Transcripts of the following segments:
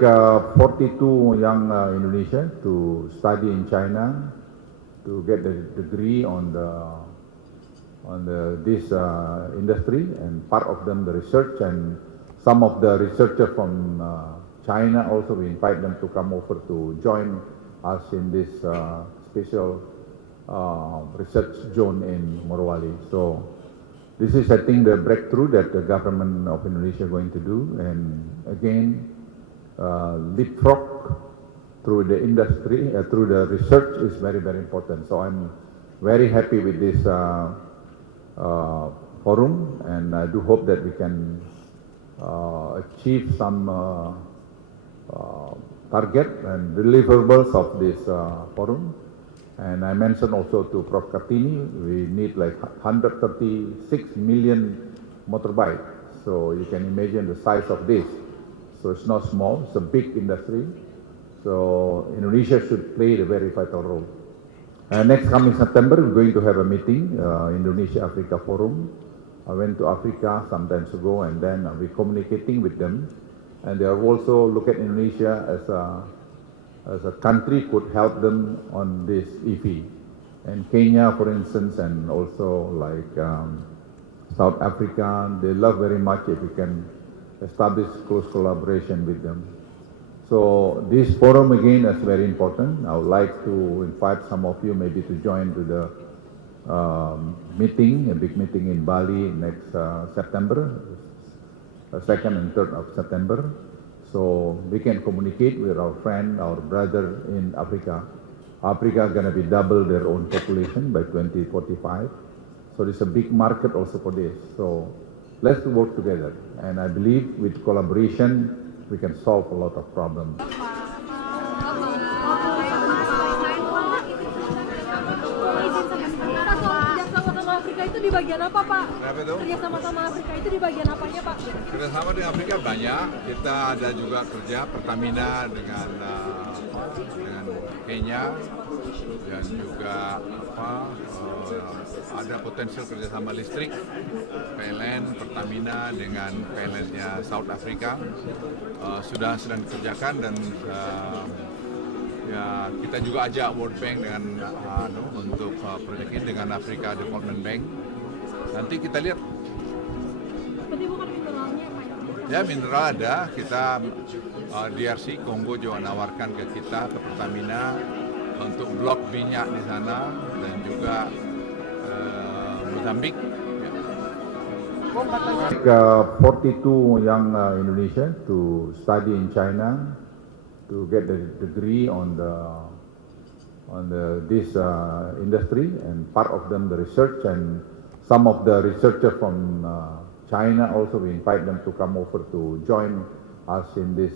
42 young Indonesians to study in China to get a degree on this industry, and part of them the research, and some of the researchers from China also we invite them to come over to join us in this special research zone in Morowali. So this is, I think, the breakthrough that the government of Indonesia is going to do, and again, leapfrog through the industry, through the research is very, very important. So I'm very happy with this forum, and I do hope that we can achieve some target and deliverables of this forum. And I mentioned also to Prof. Kartini, we need like 136 million motorbikes. So you can imagine the size of this. So it's not small, it's a big industry. So Indonesia should play a very vital role. Next coming September, we're going to have a meeting, Indonesia-Africa Forum. I went to Africa some time ago, and then we're communicating with them. And they are also look at Indonesia as a country could help them on this EV. And Kenya, for instance, and also like South Africa, they love very much if we can establish close collaboration with them. So this forum again is very important. I would like to invite some of you maybe to join to the meeting, a big meeting in Bali next September, 2nd and 3rd of September. So we can communicate with our friend, our brother in Africa. Africa is going to be double their own population by 2045. So there's a big market also for this. So let's work together. And I believe with collaboration, we can solve a lot of problems. Itu di bagian apa, Pak? Kenapa itu? Kerjasama sama Afrika itu di bagian apanya, Pak? Kerjasama dengan Afrika banyak. Kita ada juga kerja Pertamina dengan Kenya, dan juga ada potensial kerjasama listrik PLN Pertamina dengan PLN-nya South Africa sudah sedang dikerjakan, dan ya kita juga ajak World Bank dengan untuk proyek ini dengan Africa Development Bank. Nanti kita lihat. Berarti bukan mineralnya, Pak? Ya, mineral ada. Kita DRC Kongo juga menawarkan ke kita, ke Pertamina, untuk blok minyak di sana, dan juga Mozambik. Ya. 42 young Indonesians to study in China to get a degree on this industry, and part of them the research, and some of the researchers from China also we invite them to come over to join us in this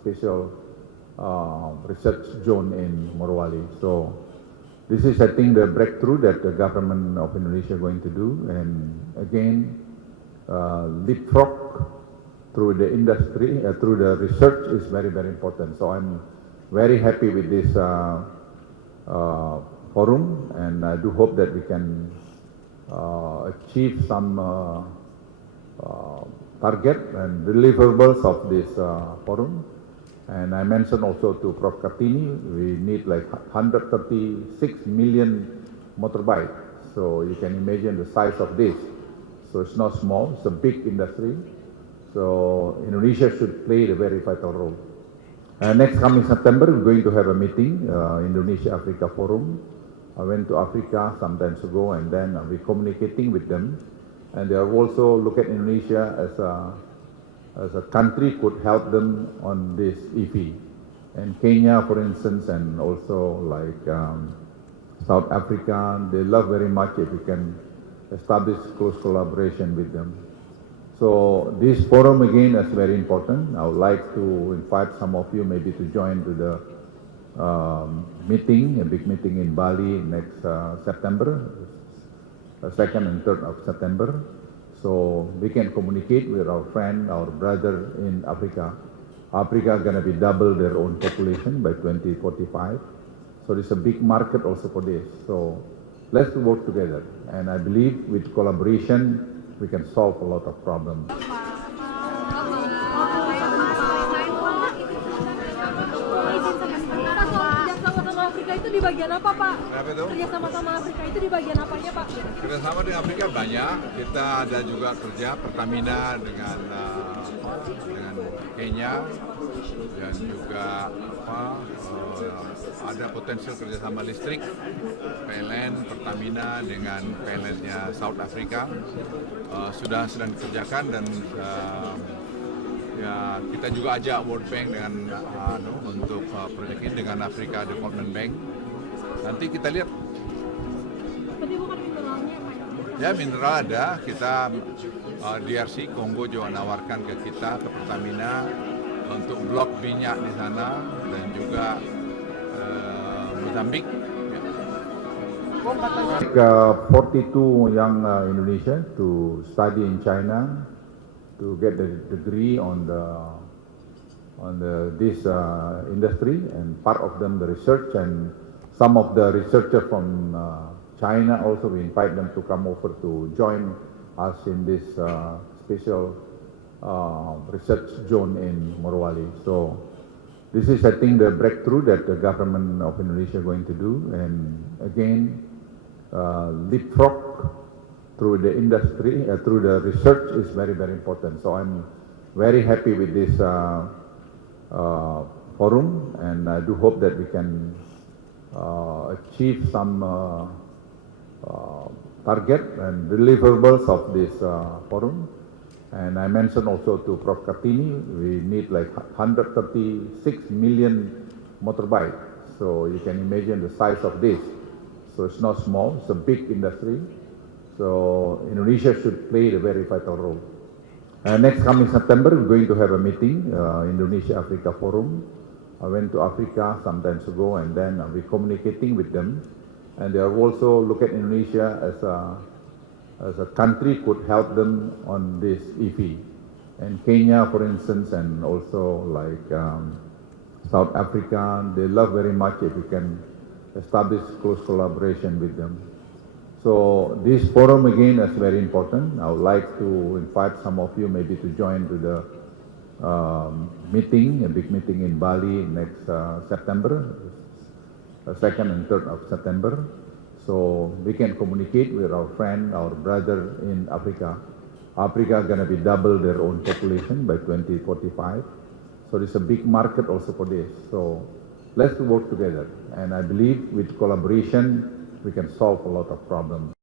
special research zone in Morowali. So this is, I think, the breakthrough that the government of Indonesia is going to do, and again, leapfrog through the industry, through the research is very, very important. So I'm very happy with this forum, and I do hope that we can achieve some target and deliverables of this forum. And I mentioned also to Prof. Kartini, we need like 136 million motorbikes. So you can imagine the size of this. So it's not small, it's a big industry. So Indonesia should play a very vital role. Next coming September, we're going to have a meeting, Indonesia-Africa Forum. I went to Africa some time ago, and then we're communicating with them. And they are also look at Indonesia as a country could help them on this EV. And Kenya, for instance, and also like South Africa, they love very much if we can establish close collaboration with them. So this forum again is very important. I would like to invite some of you maybe to join to the meeting, a big meeting in Bali next September, 2nd and 3rd of September. So we can communicate with our friend, our brother in Africa. Africa is going to be double their own population by 2045. So there's a big market also for this. So let's work together. And I believe with collaboration, we can solve a lot of problems. di bagian apa, Pak? Kenapa itu? Kerjasama sama Afrika itu di bagian apanya, Pak? Kerjasama dengan Afrika banyak. Kita ada juga kerja Pertamina dengan Kenya dan juga ada potensial kerjasama listrik PLN Pertamina dengan PLN-nya South Africa sedang dikerjakan dan ya kita juga ajak World Bank dengan untuk proyek ini dengan Africa Development Bank. Nanti kita lihat. Berarti bukan mineralnya, Pak? Ya mineral ada, kita DRC Kongo juga menawarkan ke kita, ke Pertamina untuk blok minyak di sana dan juga Mozambik. Ya. Like 42 young Indonesia to study in China to get the degree on this industry, and part of them the research, and some of the researchers from China also we invite them to come over to join us in this special research zone in Morowali. So this is, I think, the breakthrough that the government of Indonesia is going to do, and again, leapfrog through the industry, through the research is very, very important. So I'm very happy with this forum, and I do hope that we can achieve some target and deliverables of this forum. And I mentioned also to Prof. Kartini, we need like 136 million motorbikes. So you can imagine the size of this. So it's not small, it's a big industry. So Indonesia should play a very vital role. Next coming September, we're going to have a meeting, Indonesia-Africa Forum. I went to Africa some times ago, and then we're communicating with them. And they are also look at Indonesia as a country could help them on this EV. And Kenya, for instance, and also like South Africa, they love very much if we can establish close collaboration with them. So this forum again is very important. I would like to invite some of you maybe to join to the meeting, a big meeting in Bali next September, 2nd and 3rd of September. So we can communicate with our friend, our brother in Africa. Africa is going to be double their own population by 2045. So there's a big market also for this. So let's work together. And I believe with collaboration, we can solve a lot of problems.